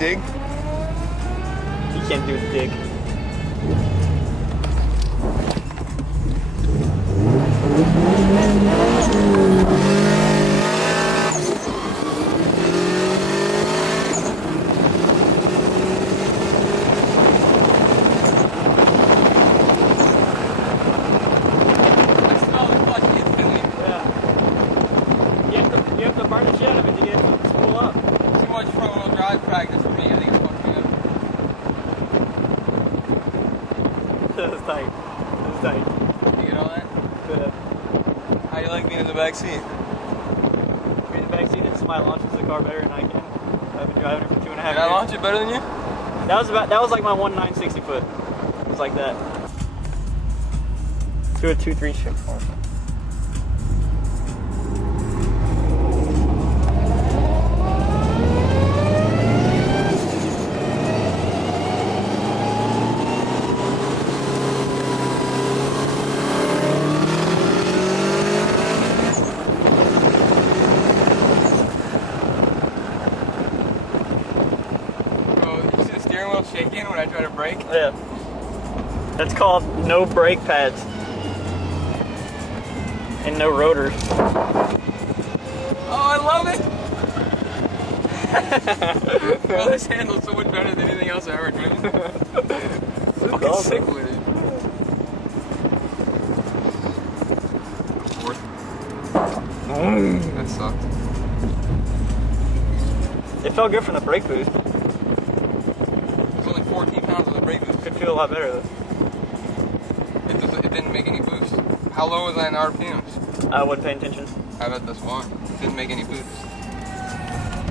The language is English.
dig? You can't do the dig. You have to burn the shit out of it to get it to spool up. Too much front wheel drive practice for me. I think it's fucking good. That's tight. That's tight. You get all that? Yeah. How do you like being in the back seat? Being in the back seat, and somebody launches the car better than I can. I've been driving it for 2.5 years. Did I launch it better than you? That was like my 1.960 foot. It was like that. Do a 2.3 shift for me. Shaking when I try to brake? Yeah. That's called no brake pads. And no rotors. Oh, I love it! Well, this handles so much better than anything else I've ever driven. Fucking awesome. sick with it. That sucked. It felt good from the brake boost. 14 pounds of the brake boost. Could feel a lot better though. It didn't make any boost. How low was I in RPMs? I wasn't paying attention. I bet that's why. It didn't make any boost.